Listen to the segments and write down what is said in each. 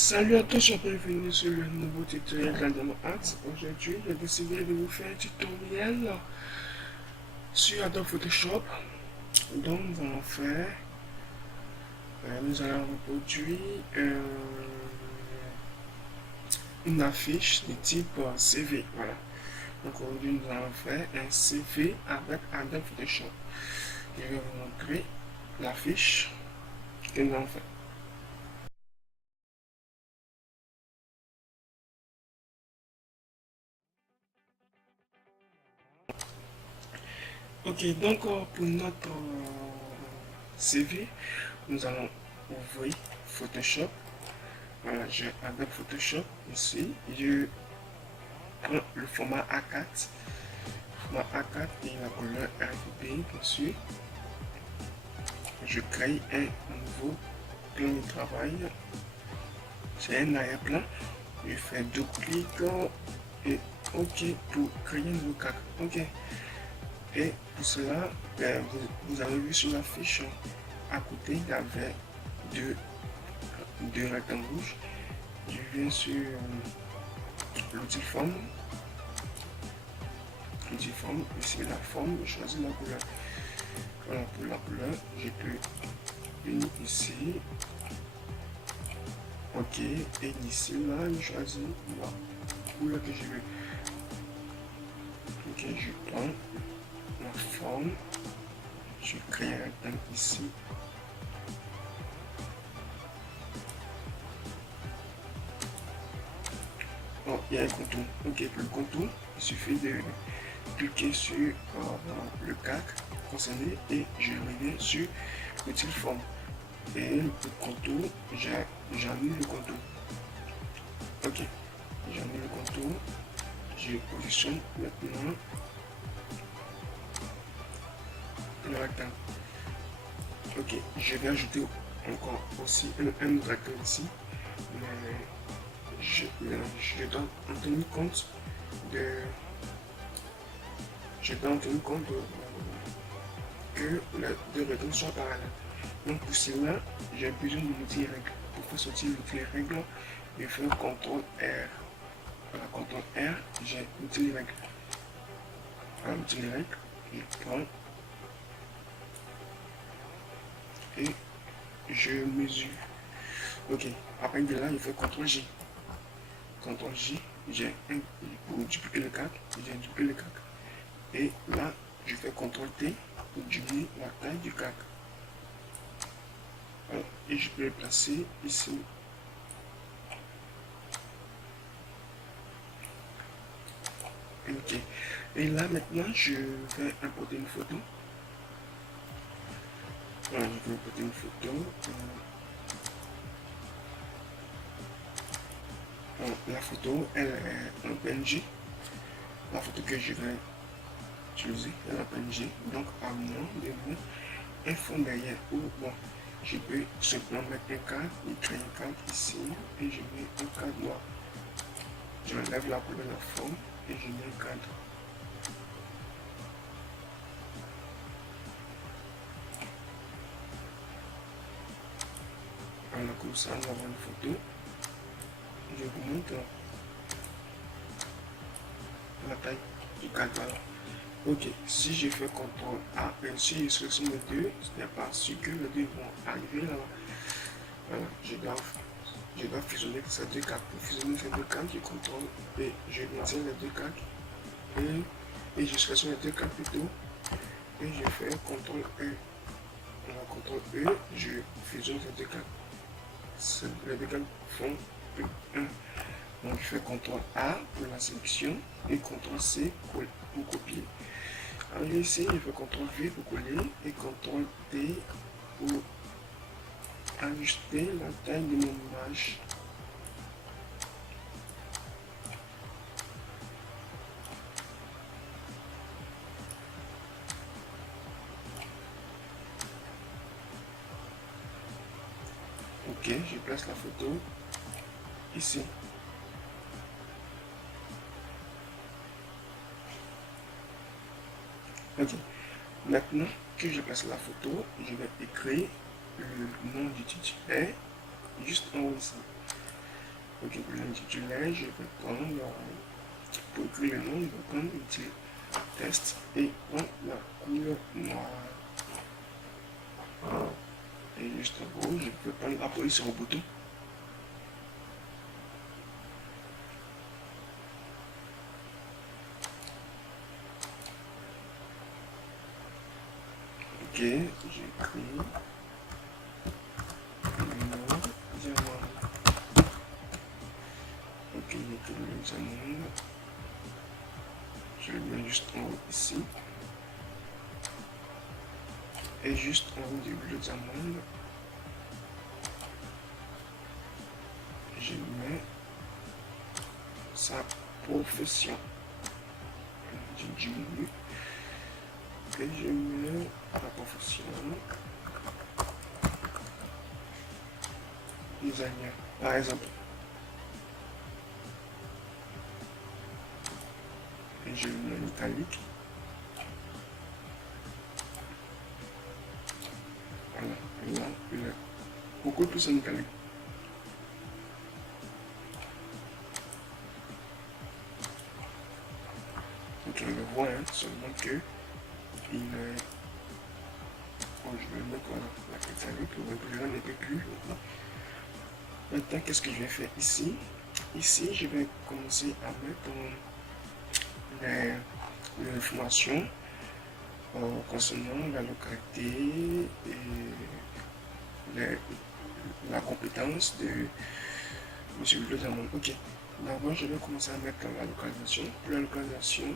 Salut à tous, bienvenue sur le nouveau tutoriel d'Adobe Arts. Aujourd'hui, j'ai décidé de vous faire un tutoriel sur Adobe Photoshop. Donc, nous allons reproduire une affiche de type CV. Voilà. Donc, aujourd'hui, nous allons faire un CV avec Adobe Photoshop. Je vais vous montrer l'affiche que nous allons faire. Ok, donc pour notre CV, nous allons ouvrir Photoshop. Voilà, j'ai Adobe Photoshop ici. Je prends le format A4. Format A4 et la couleur RGB, bien sûr. Je crée un nouveau plan de travail. C'est un arrière-plan. Je fais deux clics et OK pour créer un nouveau cadre. OK. Et pour cela, vous avez vu sur la fiche, à côté, il y avait deux rectangles rouges. Je viens sur l'outil forme. L'outil forme, ici la forme, je choisis la couleur. Voilà, pour la couleur, je peux venir ici. OK. Et ici, là, je choisis la couleur que je veux. OK, je prends la forme. Je crée un rectangle ici. Oh, il y a un contour. OK, pour le contour, il suffit de cliquer sur le cadre concerné et je reviens sur l'outil forme. Et le contour, j'annule le contour. OK, j'annule le contour. Je positionne maintenant le rectangle. OK, je vais ajouter encore aussi un autre rectangle ici. Mais je dois en tenir compte de. Je dois en tenir compte que les deux rectangles soient parallèles. Donc pour cela, j'ai besoin de l'outil règle. Pour faire sortir l'outil règle, je fais un CTRL R. Voilà, CTRL R, j'ai l'outil règle. Voilà, l'outil règle, je prends et je mesure. OK, après de là, je fais CTRL J. CTRL J, j'ai un pour dupliquer le cadre, j'ai dupliqué le cadre. Et là, je fais CTRL T pour diminuer la taille du cadre. Voilà, et je peux le placer ici. OK. Et là, maintenant, je vais importer une photo. Voilà, je vais importer une photo. La photo, elle est en PNG. La photo que je vais utiliser est en PNG. Donc, à moi de vous un fond derrière où, bon, je peux simplement mettre un cadre, et créer un cadre ici, et je mets un cadre noir. J'enlève la couleur de la forme et je mets un cadre. Voilà, comme ça, on va avoir une photo. Je vous montre la taille du cadre. OK, si je fais CTRL A, si je sélectionne les deux, ce n'est pas sûr que les deux vont arriver là. Voilà, je dois fusionner ces deux cartes. Pour fusionner ces deux cartes, je contrôle et je maintiens les deux cartes et je sélectionne les deux cartes plutôt et je fais CTRL E. Voilà, CTRL E, je fusionne ces deux cartes. Les deux cartes font P1. Donc je fais CTRL A pour la sélection et CTRL C pour copier. Alors ici, je fais CTRL V pour coller et CTRL D pour ajuster la taille de mon image. OK, je place la photo ici. OK. Maintenant que je place la photo, je vais écrire le nom du titulaire juste en haut ici. Ok, pour l'intitulé, je vais prendre, pour écrire le nom, je vais prendre utile test et prendre la couleur noire. Et juste en haut, je peux prendre appuyer sur le bouton. Ok, j'écris le nom diamant. Ok, j'écris le diamant. Je le mets juste en haut ici. Et juste en haut du bleu diamant, je mets sa profession. Je diminue. Et je mets la profession. Designer, par exemple. Et je le mets en italique. Voilà, et là, il est beaucoup plus en italique. Donc on le voit, hein, seulement que il est... Bon, je vais le mettre voilà, la italique, le bleu n'est plus. Maintenant, qu'est-ce que je vais faire ici? Ici, je vais commencer à mettre les informations concernant la localité et la compétence de M. Bleu Diamant. Ok, d'abord, je vais commencer à mettre la localisation. Pour la localisation,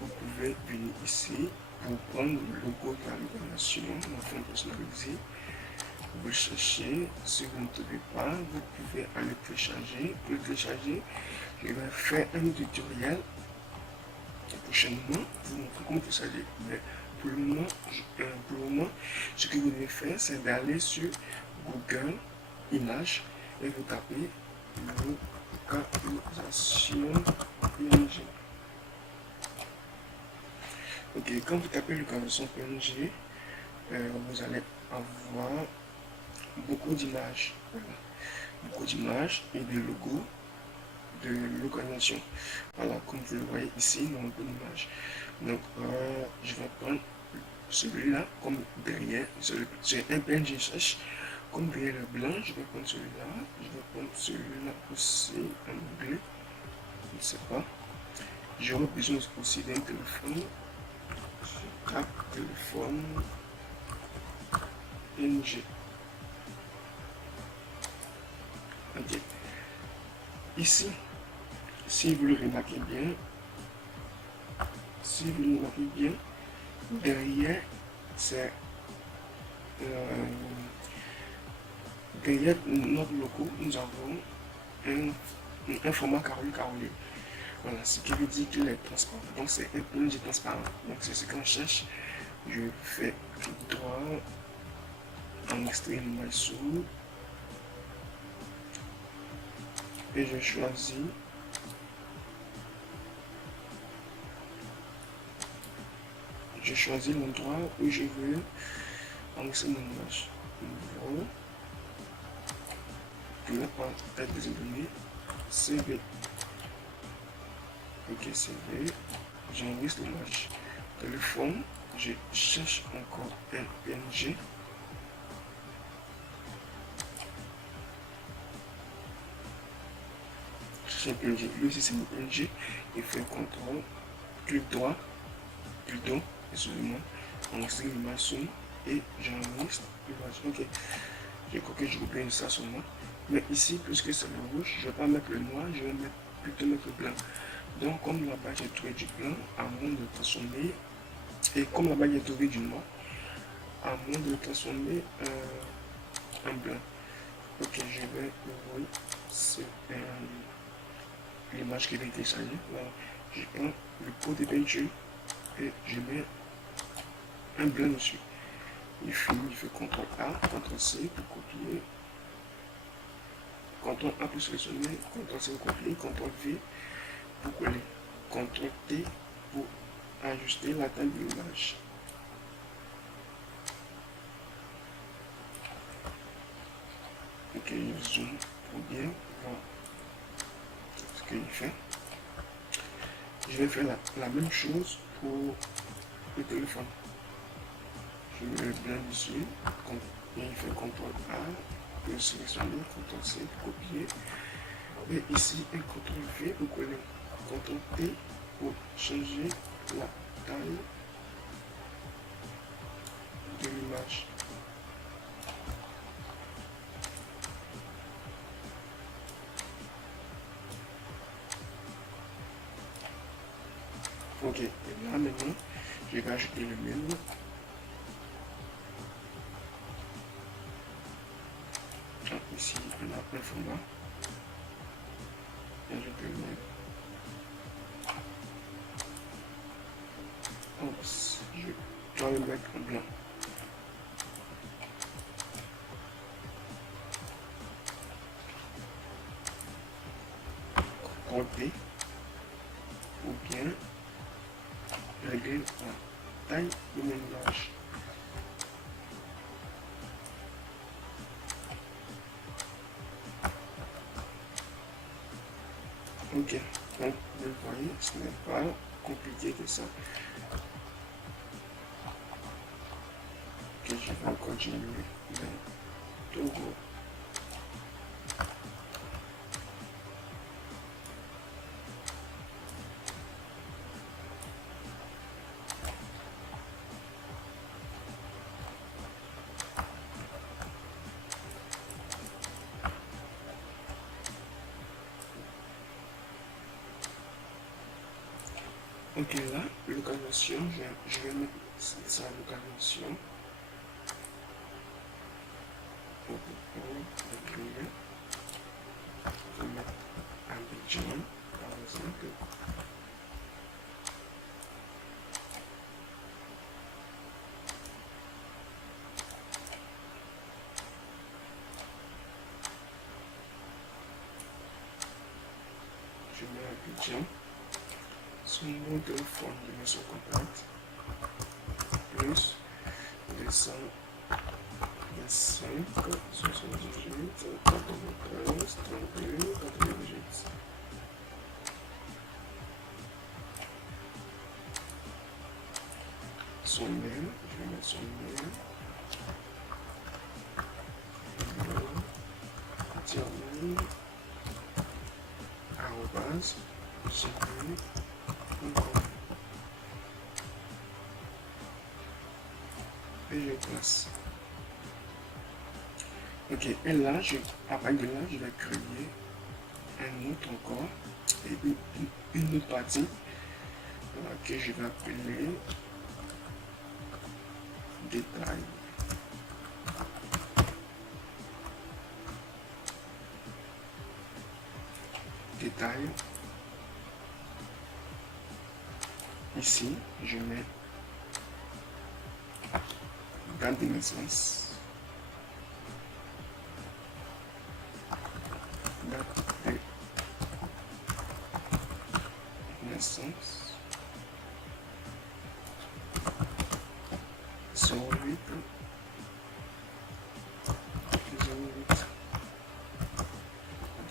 vous pouvez venir ici pour prendre le logo de la localisation, enfin personnalisé. Vous le cherchez, si vous ne trouvez pas, vous pouvez aller télécharger. Pour le télécharger, je vais faire un tutoriel prochainement pour vous montrer comment télécharger. Mais pour le moment, ce que vous devez faire, c'est d'aller sur Google Images et vous tapez localisation PNG. Ok, quand vous tapez localisation PNG, vous allez avoir beaucoup d'images. Voilà. Beaucoup d'images et de logos de localisation. Voilà, comme vous le voyez ici, dans le bon image. Donc, je vais prendre celui-là comme derrière. C'est un PNG sèche. Comme derrière le blanc, je vais prendre celui-là. Je vais prendre celui-là aussi en anglais. Je ne sais pas. J'aurai besoin aussi d'un téléphone. Je tape téléphone PNG. Ok. Ici, si vous le remarquez bien, derrière, c'est derrière notre logo, nous avons un format carré. Voilà, ce qui veut dire qu'il est transparent. Donc c'est un PNG transparent. Donc c'est ce qu'on cherche. Je fais clic droit, enregistrer l'image sous et je choisis l'endroit où je veux enregistrer mon image. Nouveau, puis là, par tête des données, CV. Ok, CV, j'enregistre l'image. Téléphone, je cherche encore un PNG. Je cherche un PNG. Lui aussi, c'est un PNG. Il fait CTRL, clic droit, plutôt, excusez-moi, enregistrer l'image sur et j'enregistre l'image. Ok, je crois que je oublie ça seulement. Mais ici, puisque c'est le rouge, je ne vais pas mettre le noir, je vais plutôt mettre le blanc. Donc, comme là-bas j'ai trouvé du blanc, à moins de transformer, et comme là-bas j'ai trouvé du noir, à moins de transformer en blanc. Ok, je vais ouvrir l'image qui va être téléchargée. Voilà. Je prends le pot de peinture et je mets un blanc dessus. Il finit, il fait CTRL A, CTRL C pour copier, CTRL A pour sélectionner, CTRL C pour copier, CTRL V pour coller, CTRL T pour ajuster la taille de l'image. Ok, je zoome pour bien voir qu'il fait. Je vais faire la même chose pour le téléphone. Je mets le blanc dessus, et il fait CTRL A, je sélectionne, CTRL C, copier, et ici un CTRL V pour coller, CTRL T pour changer la taille de l'image. Ok, et là maintenant, je vais ajouter le même. Ici, on a un format. Et je peux le mettre. Je dois le mettre en blanc. CTRL ou bien régler la taille de mon image. Ok, donc vous voyez, ce n'est pas compliqué que ça. Ok, je vais continuer le logo. Ok, là, localisation, je vais mettre ça localisation. Pour imprimer, je vais mettre Abidjan, par exemple. Je mets Abidjan. Son nom de téléphone, je mets son contact. Plus 225, 78, 93, 32, 98. Son mail, je vais mettre son mail. Termine, arrobase, gmail.com. Et je place. Ok, et là, à partir de là, je vais créer un autre encore et une autre partie que je vais appeler détail. Détail. Ici, je mets date de naissance. Date de naissance. 08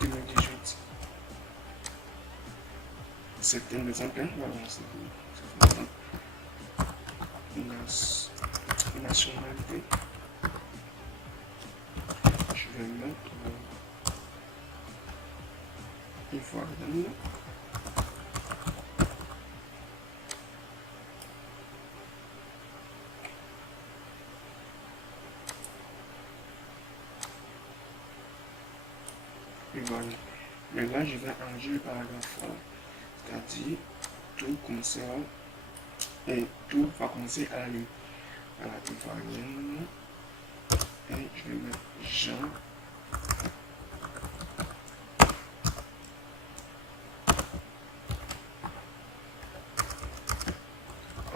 2018. Septembre 2021, voilà, c'est nationalité. Je vais mettre Ivoirienne. Ivoirienne. Mais là, je vais arranger le paragraphe, c'est-à-dire tout concerne et tout va commencer à la ligne. Voilà, Ivoirienne. Et je vais mettre Jean.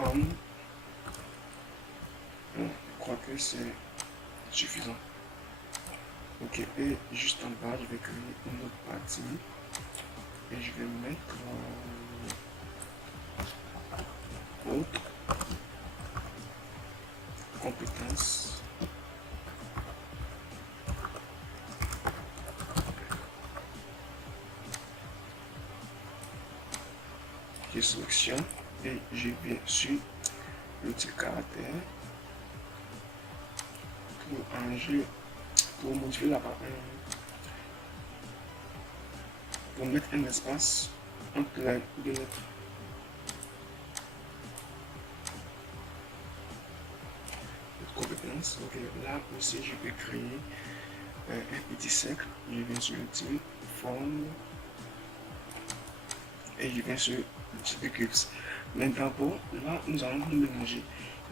Homme. Bon, je crois que c'est suffisant. Ok, et juste en bas, je vais créer une autre partie. Et je vais mettre autre compétence. je sélectionne et je viens sur l'outil caractère pour modifier pour mettre un espace entre les deux lettres. Compétence. Ok, là aussi je peux créer un petit cercle. Je viens sur l'outil forme et je viens sur l'outil cubes. Mais d'abord, là nous allons nous mélanger.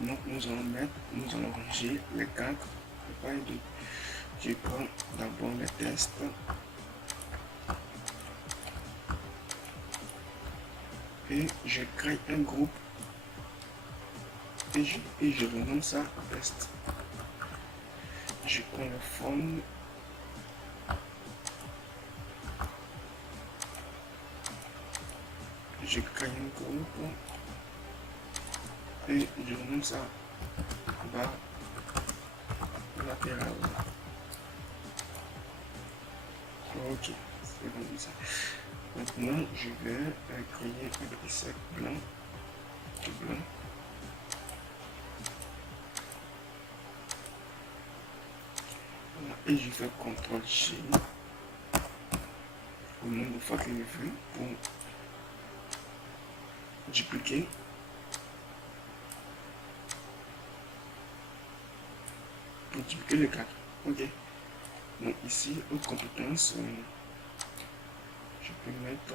Donc nous allons ranger les quatre. Je prends d'abord les tests. Et je crée un groupe et je renomme ça test. Je prends le forme. Je crée un groupe et je renomme ça barre latérale. Ok, c'est bon ça. Maintenant, je vais créer un petit sac blanc. Tout blanc. Voilà. Et je fais CTRL-G au nombre de fois que je veux pour dupliquer. Pour dupliquer les quatre. Ok. Donc ici, autre compétence, je peux mettre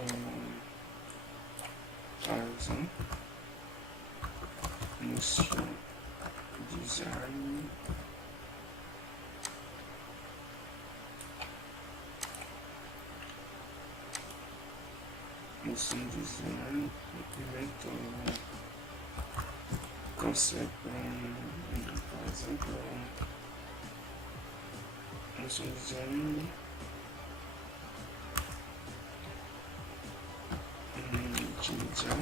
par exemple notion design. Notion design, je peux mettre concept, par exemple notion design. Multimédia.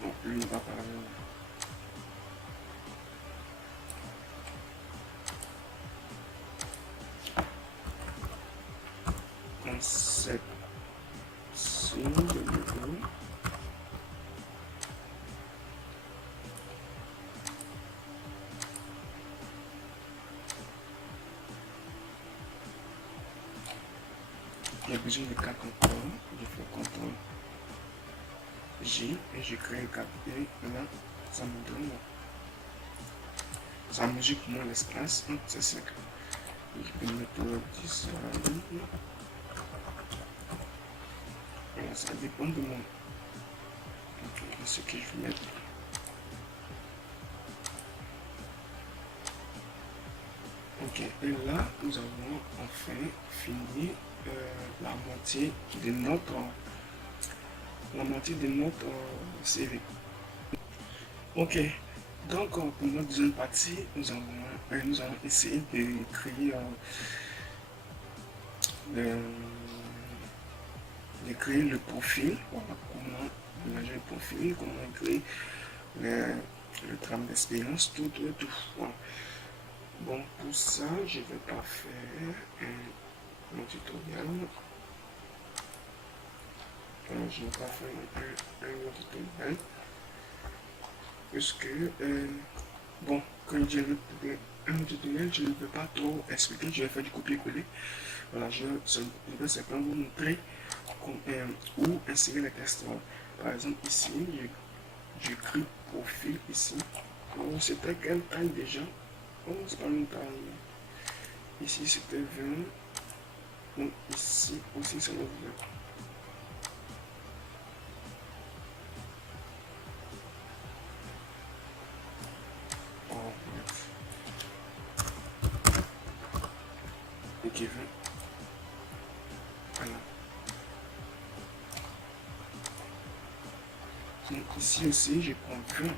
Donc lui il va parler conception de logo. Il y a besoin de 4 encore. Je fais CTRL J et je crée un cap et là ça me donne ça mesure pour moi l'espace entre ces cercles. Je peux mettre 10 voilà, ça dépend de moi de ce que je vais mettre. Ok, et là nous avons enfin fini la moitié de notre CV. Ok, donc pour notre deuxième partie, nous allons essayer de créer le profil. Voilà, comment mélanger le profil, comment créer le trame d'expérience, tout. Voilà. Bon, pour ça, je ne vais pas faire mon tutoriel. Je ne vais pas faire un tutoriel. Puisque, bon, quand j'ai un tutoriel, je ne peux pas trop expliquer, je vais faire du copier-coller. Voilà, je vais simplement vous montrer où insérer les tests. Par exemple, ici, j'écris profil ici. C'était quelle taille déjà? Oh, c'est pas une taille. Ici, c'était 20. Donc, ici aussi, c'est 20. Oh, bref. Ok, 20. Voilà. Donc, ici aussi, je prends 20.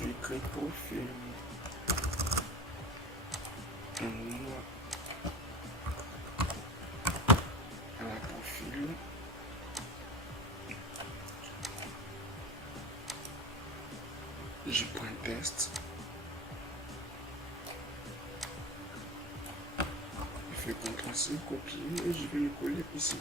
J'écris profil. À la profil. Je prends un test. fais CTRL C, copier et je vais le coller ici.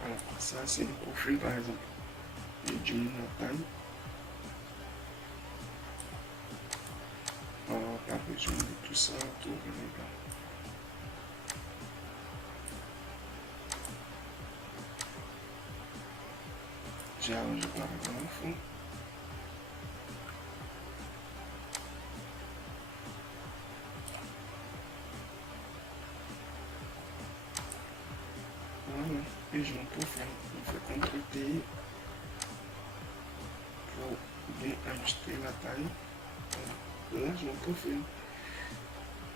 Voilà, ça c'est le profil par exemple. Je diminue la taille. Pas besoin de tout ça, tout là. J'ai arrangé par exemple. Voilà, et je m'en profile. Je fais CTRL T pour bien ajuster la taille. Voilà. Là, je m'en profile.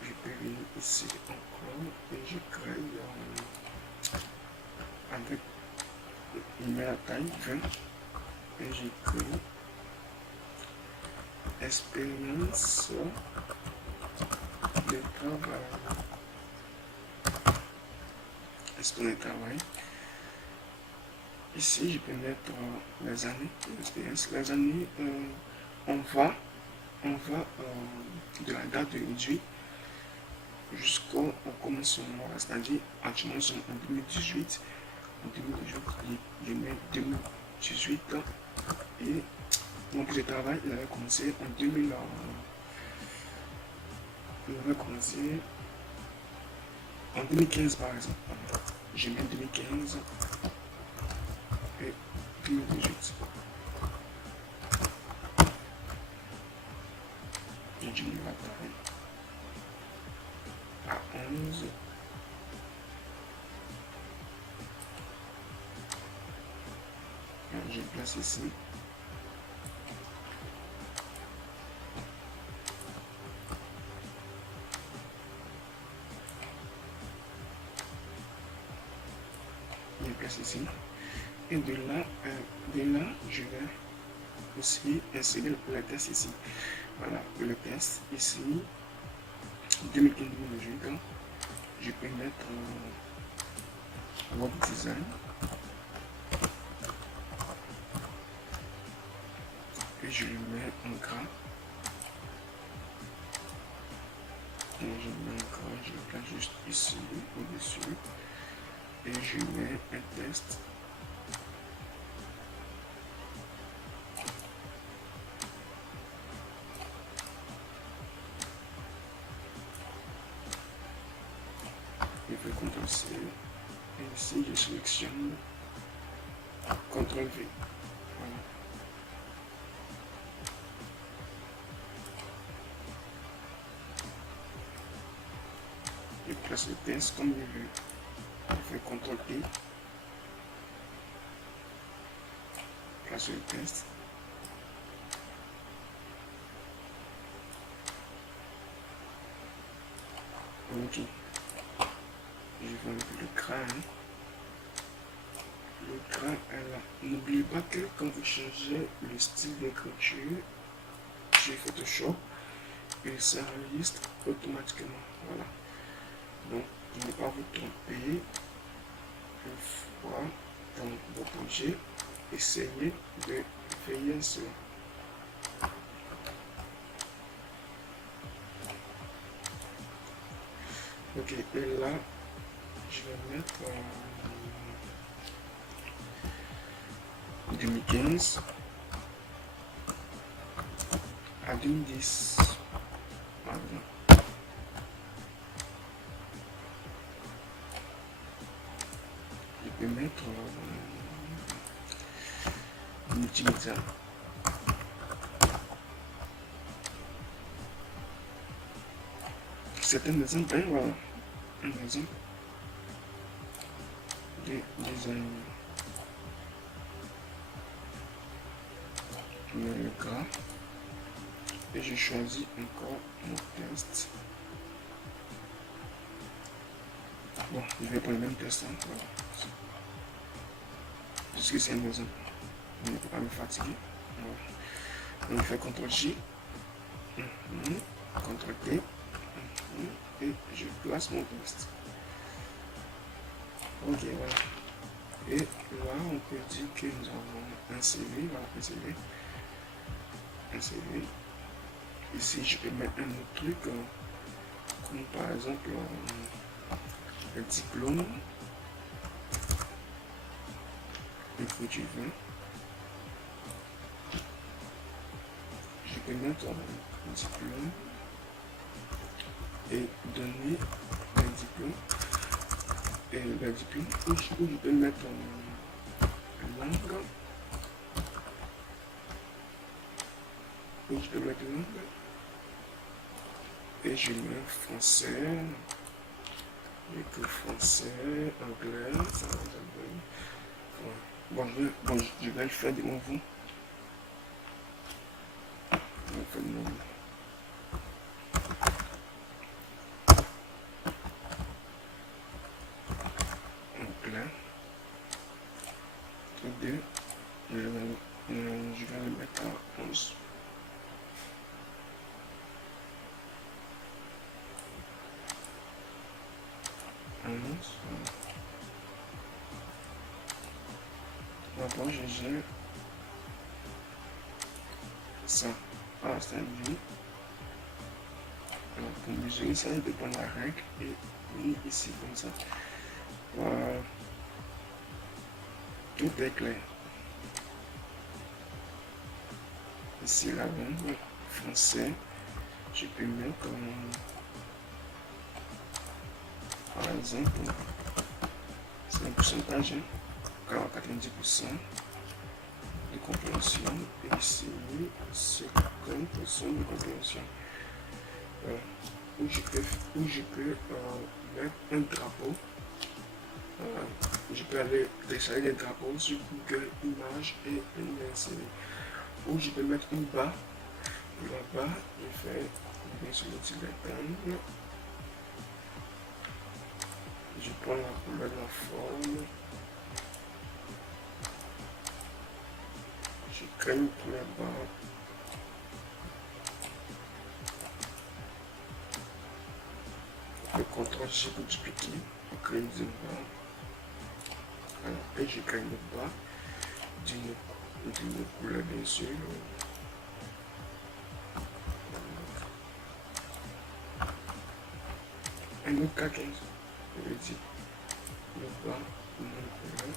Je peux venir ici encore et je crée avec il met la taille 20 et j'écris expérience de travail. Expérience de travail. Ici, je peux mettre les années d'expérience. Les années, on va de la date d'aujourd'hui jusqu'au commencement, c'est-à-dire actuellement nous sommes en 2018. En 2018, je mets 2018 et mon projet de travail il avait commencé en 2000. Il avait commencé en 2015 par exemple. Je mets 2015 et 2018. Je diminue la taille à 11. Je place ici. Je place ici. Et de là, je vais aussi insérer le test ici. Voilà, le test ici. 2015-2018. Je peux mettre web design. Et je le mets en gras. Et je mets en gras, je le place juste ici, au-dessus. Et je mets un test. Je fais CTRL C. Et ici, je sélectionne CTRL V. Voilà. Je place le test comme je veux. Je fais CTRL T. Place le test. Ok. Je vais enlever le crâne. Le crâne est là. N'oubliez pas que quand vous changez le style d'écriture sur Photoshop, il s'enregistre automatiquement. Voilà. Donc, pour ne pas vous tromper, une fois dans vos projets, essayez de veiller à cela. Ok, et là, je vais mettre 2015 à 2010. Pardon. Je peux mettre multimédia. C'est un exemple, hein, voilà. Un exemple de design. Je mets le gras et je choisis encore mon test. Bon, je vais prendre le même test. Hein, voilà. Puisque c'est un exemple. On ne peut pas me fatiguer. Voilà. On fait CTRL J, CTRL T, et je place mon test. Ok, voilà. Et là, on peut dire que nous avons un CV, voilà, un CV. Un CV. Ici, je peux mettre un autre truc, comme par exemple un diplôme, un produit 20. Je peux mettre un diplôme et donner un diplôme. Et le diplôme, où je peux mettre une langue. Où je peux mettre une langue. Et je mets français. Et que français, anglais, ça va être. Bon, je vais le faire devant vous. Anglais. Et deux, je vais le mettre à 11. D'abord, j'ai ça. Ah, c'est un but. Pour mesurer ça, il dépend de la règle. Et oui, ici, comme ça. Voilà. Tout est clair. Ici, la langue français, je peux mettre, par exemple, c'est un pourcentage, 90% de compréhension. Et ici, 50% de compréhension. Où je peux mettre un drapeau. Je peux aller télécharger des drapeaux sur Google Images et CV. Ou je peux mettre une barre. La barre, je fais bien sur l'outil rectangle. Je prends la couleur de la forme. Je crée une première barre. Le contrôle G pour dupliquer. Je crée une deuxième barre. Alors, et je crée une autre barre d'une couleur bien sûr. Un autre K15, je vais dire le bas, une couleur.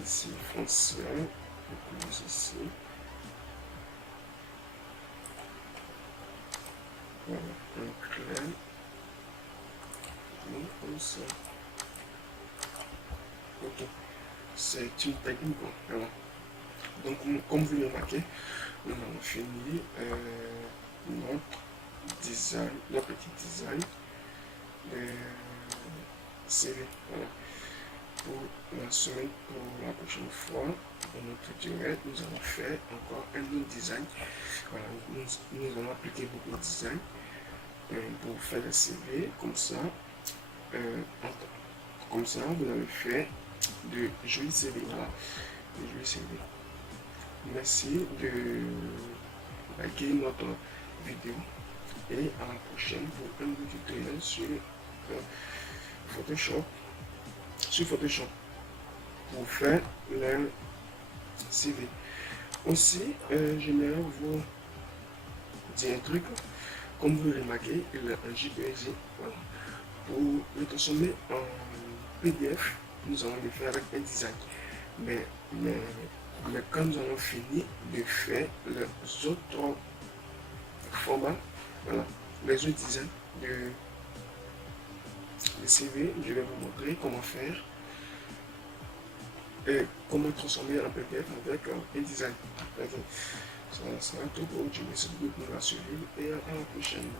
Ici, foncé, je commence ici. Voilà, un clair. Comme ça. Ok, c'est une technique. Voilà. Donc, comme vous le remarquez, nous avons fini notre design, notre petit design de CV. Voilà. Pour la semaine, pour la prochaine fois, dans notre tutoriel, nous allons faire encore un autre design. Voilà, nous allons appliquer beaucoup de design pour faire le CV. Comme ça, vous allez faire de jolis CV. Voilà, de jolis CV. Merci de liker notre vidéo et à la prochaine pour un nouveau tutoriel sur Photoshop. Sur Photoshop pour faire le CV. Aussi, j'aimerais vous dire un truc. Comme vous le remarquez, il a un JPG. Voilà. Pour le transformer en PDF, nous allons le faire avec un design. Mais quand nous allons fini de faire les autres formats, voilà, les autres designs de CV, je vais vous montrer comment faire et comment transformer en PDF avec un design. Okay. Ça sera tout pour aujourd'hui. Merci beaucoup pour la suivi et à la prochaine.